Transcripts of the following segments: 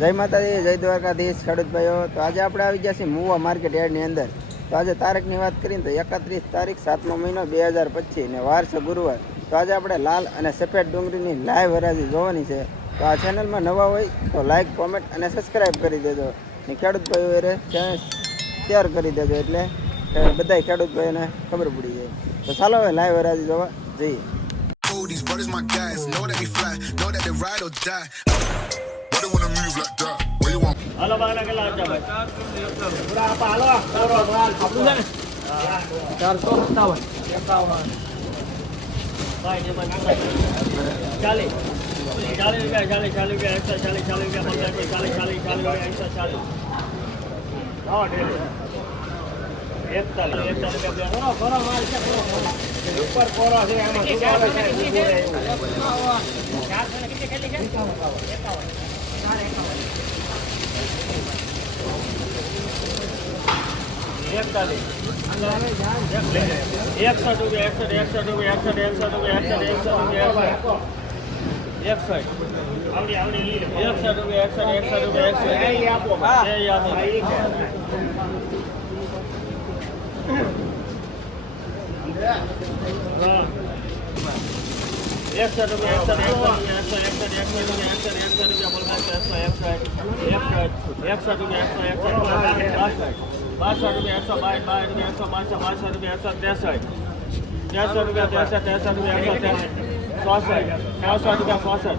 જય માતાજી, જય દ્વારકાધીશ, ખેડૂત ભાઈઓ. તો આજે આપણે આવી ગયા છીએ મુવા માર્કેટ યાર્ડની અંદર. તો આજે તારીખની વાત કરીએ તો એકત્રીસ તારીખ, સાતમો મહિનો બે હજાર પચીસ ને વાર છે ગુરુવાર. તો આજે આપણે લાલ અને સફેદ ડુંગળીની લાઈવ હરાજી જોવાની છે. તો આ ચેનલમાં નવા હોય તો લાઇક કોમેન્ટ અને સબસ્ક્રાઈબ કરી દેજો. ને ખેડૂત ભાઈઓ શેર કરી દેજો એટલે બધા ખેડૂત ભાઈઓને ખબર પડી જાય. તો ચાલો હવે લાઈવ હરાજી જોવા જઈએ. They wanna move like that? Where you want? કેટલા ચારસો સત્તાવન. ચાલીસ. ચાલીસ રૂપિયા ચાલીસ ચાલીસ રૂપિયા એકસો ચાલીસ ચાલીસ રૂપિયા પચાસ ચાલીસ ચાલીસ ચાલીસ રૂપિયા એકસો ચાલીસ. હા એકતાલીસ એકતાલીસ રૂપિયા કરો કરો માલ છે કરો. ઉપર કોરો છે એમાં શું આવે છે. ઊભું રહે એવું. એકતાલીસ એકસઠ રૂપિયા એકસઠ એકસઠ રૂપિયા એકસઠ એકસઠ રૂપિયા એકસઠ એકસઠ રૂપિયા એકસઠ એકસઠ રૂપિયા એકસઠ એકસઠ રૂપિયા એકસઠ આપો હા એકસઠ રૂપિયા એકસઠ એકસઠ એકસઠ એકસઠ એકસઠ રૂપિયા એકસઠ એકસઠ એકસઠ રૂપિયા એકસો બાસઠ બાસઠ રૂપિયા એકસો બાવીસ બાવીસ રૂપિયા એકસો ત્રેસઠ ત્રેસઠ રૂપિયા ત્રેસઠ ત્રેસઠ રૂપિયા એકસો ત્રેસઠ ચોસઠ ચોસઠ રૂપિયા ચોસઠ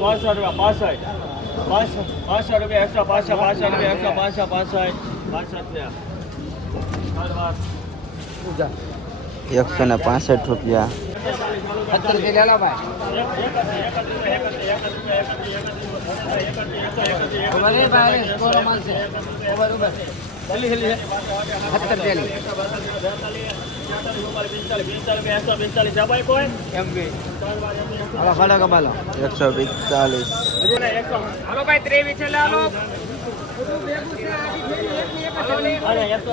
ચોસઠ રૂપિયા બાસઠ બાસઠ રૂપિયા એકસો બાસઠ પાંચસો રૂપિયા એકસો પાંચસો પાંસઠ પાંસઠ એકસો ને પાસઠ રૂપિયા. સત્તરથી લેલા ભાઈ ખબર નહીં ભાઈ કોરો માલ છે ખબર ઉભર સત્તર તેલી હાલો એકસો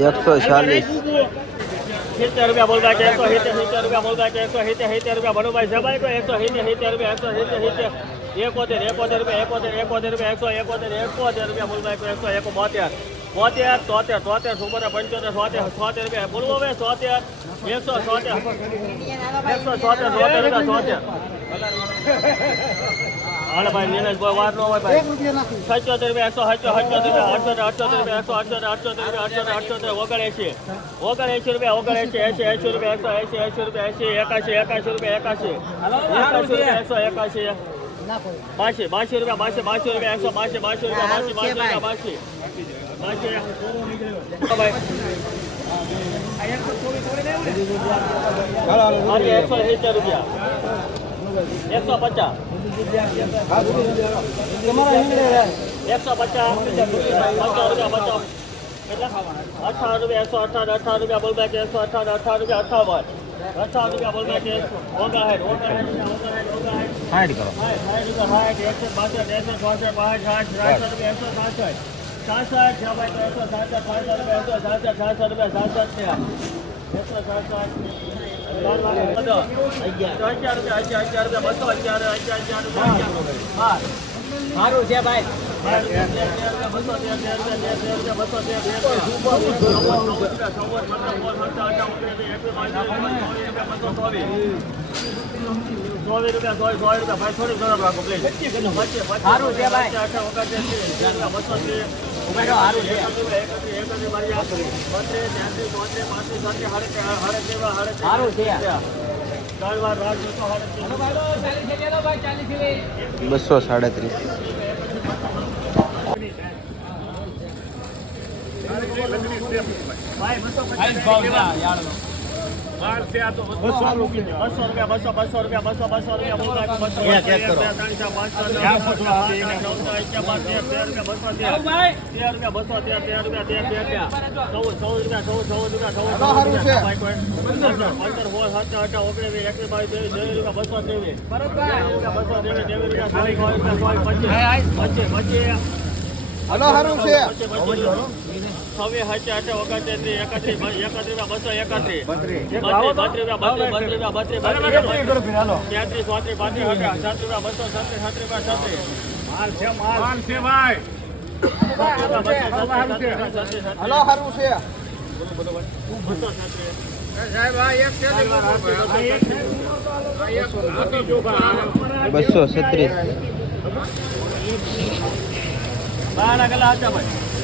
એકસો ચાલીસ સિત્તેર રૂપિયા બોલવા કે એકસો સિત્તેર સિત્તેર રૂપિયા બોલવા કે એકસો સિત્તેર સિત્તેર રૂપિયા ભણુભાઈ જબાઈ કોઈ એકસો સિત્તેર સિત્તેર રૂપિયા એકસો સિત્તેર સિત્તેર એકોતેર એકોતેર રૂપિયા એકોતેર એકોતેર રૂપિયા એકસો એકોતેર એકોતેર રૂપિયા બોલવા કે એકસો એકો બોતેર બોતેર તોતેર તોતેર સુપર પંચોતેર સોતેર સોતેર રૂપિયા બોલવો હવે સોતેર એકસો સોતેર એકસો સોતેર સોતેર રૂપિયા સોતેર હાલે ભાઈ નીરજ ભાઈ વાર નો હોય ભાઈ. સત્યોતેર રૂપિયા એકસો સત્યો સત્યોતેર રૂપિયા અઠ્યોતેર રૂપિયા એકસો અઠ્યોતેર અઠ્યોતર રૂપિયા અઠ્યોતેર અઠ્યોતર ઓગણએંશી. ઓગણએંશી રૂપિયા ઓગણએંશી એંશી એંશી રૂપિયા એકસો એંશી એંશી રૂપિયા એંશી એકાશી એકાશી રૂપિયા એકાશી. એકાશી રૂપિયા એકસો એકાશી. બાસી બાસી રૂપિયા બાસી બાસી રૂપિયા એકસો બાસી બાસી રૂપિયા બાસી બાસી રૂપિયા બાસી. બાસી. એકસો સિત્તેર રૂપિયા. એકસો પચાસ. એકસો પચાસ. પચાસ રૂપિયા પચાસ. અઠાવન રૂપિયા એકસો અઠાવન અઠાર રૂપિયા બોલબાઈ કે એકસો અઠાવન અઠાવન રૂપિયા અઠાવન. અઠાવન રૂપિયા બોલબાઈ કે ઓગાહેડ ઓગાહેડ કરો. સાઠ એકસો બાસઠ એકસો ચોસઠ પાંચ સાઠ સાઠ રૂપિયા એકસો સાસઠ સાસઠ છે ભાઈ તો એકસો સાસઠ સાસઠ રૂપિયા એકસો સાસઠ સાસઠ રૂપિયા સાસઠ છે એકસો સાસઠ અગિયાર અગિયાર રૂપિયા બસો અગિયાર અગિયાર અગિયાર રૂપિયા અગિયાર સારું છે ભાઈ. સારું છે. બસો સાડત્રીસ. ભાઈ બસો છે આ યાર્ડનો. બસો રૂપિયા બસો રૂપિયા બસો બસો રૂપિયા બસો બસો રૂપિયા બસો રૂપિયા બસો. હલો સારું છે છવ્વીસ, સત્યાવીસ, અઠાવીસ, ઓગણત્રીસ, એકત્રીસ, એકત્રીસ, બસો એકત્રીસ. બત્રીસ, બત્રીસ રૂપિયા, બત્રીસ, બત્રીસ તેત્રીસ, ચોત્રીસ, પાંત્રીસ, અઠાવીસ, સાત રૂપિયા, બસો છત્રીસ, છત્રીસ રૂપિયા, છત્રીસ. માલ છે માલ. છત્રીસ બાર હતા ભાઈ બતાવવા જ દેતા એવું થાય ભાઈ.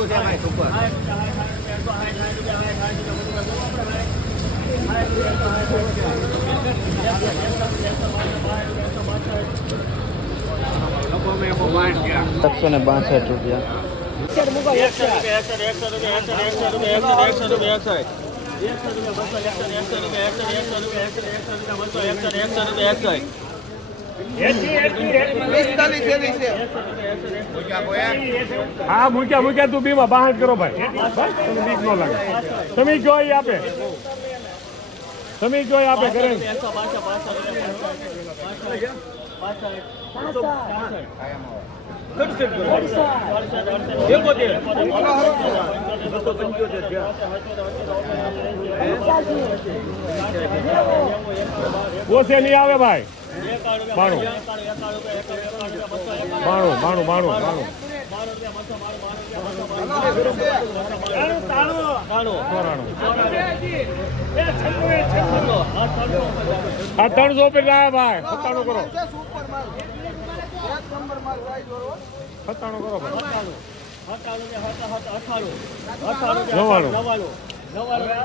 સારું છે ભાઈ ઉપર એકસો ને બાસઠ રૂપિયા હા, મૂક્યા મૂક્યા, તું બીમાં બહાર કરો ભાઈ. બસ બીક નો લાગે. તમે જોઈ આપે. તમે જોઈ આપે કરે ઓ નહીં આવે ભાઈ. બાણું બાણું બાણું બાણું બાણું આ ત્રણસો લાયા ભાઈ સત્તાણું કરો સત્તાણું કરો ભાઈ નવ્વાણું.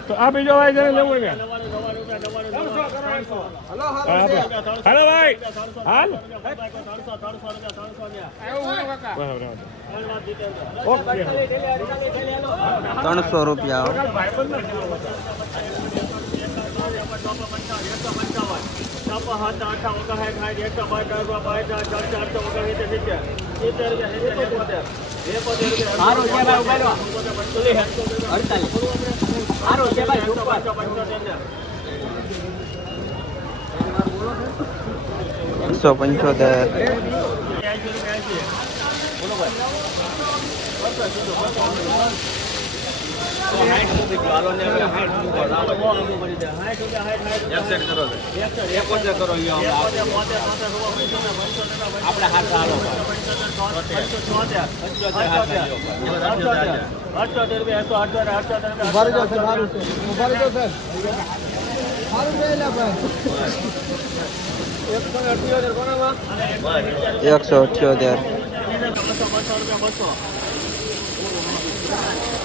તો આ બીજો ભાઈ જેને લેવું ને. હાલો ભાઈ હાલ ચાર બરાબર. ઓકે ત્રણસો રૂપિયા સારું છે પંચોતેર બોલો રહો. અડતાલીસ સારું છે ભાઈ રૂપિયા એકસો આપણે એકસો અઠ્યોતેર. રૂપિયા ને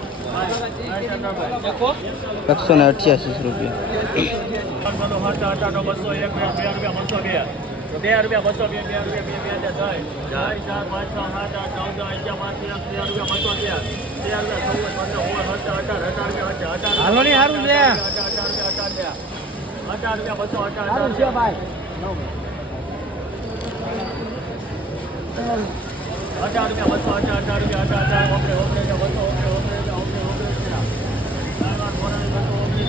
બે ને બસો બે બે રૂપિયા. બસો બે બે રૂપિયા બે બે હજાર દસ ચાર ચાર પાંચ છ. સાત આઠ નવ દસ અગિયાર બાર તેર તેર રૂપિયા બસો તેર તેર રૂપિયા ચૌદ પંદર સત્તર અઢાર અઢાર રૂપિયા અઢાર હાલો નહીં સારું છે અઢાર રૂપિયા અઢાર રૂપિયા અઢાર રૂપિયા બસો અઢાર સારું છે ભાઈ. અઢાર રૂપિયા બસો અઢાર અઢાર રૂપિયા અઢાર અઢાર ઓકે ઓકે બસો ઓકે ઓગણીસ ઓગણીસ ઓગણીસ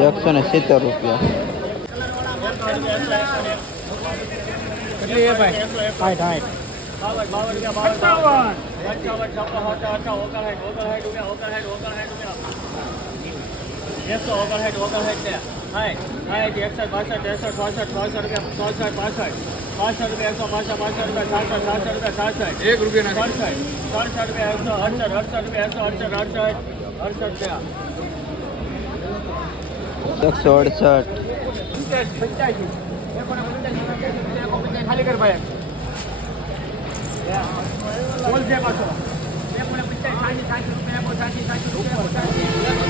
એકસો ને સિત્તેર રૂપિયા કેટલી એ ભાઈ હાઈટ હાઈટ બાવન હાઈટ હાઈટ એકસઠ બાસઠ ત્રેસઠ ચોસઠ ચોસઠ રૂપિયા ચોસઠ પાસઠ પાસઠ રૂપિયા એકસો પાસઠ પાસઠ રૂપિયા સાસઠ સાસઠ રૂપિયા સાસઠ એક રૂપિયા સડસઠ સડસઠ રૂપિયા એકસો અડસઠ અડસઠ રૂપિયા એકસો અડસઠ અડસઠ અડસઠ રૂપિયા એકસો અડસઠ ખાલી કર ભાઈ બોલ છે પાછો પચાસ સાઠી સાઠી રૂપિયા સાઠી સાઠી રૂપિયા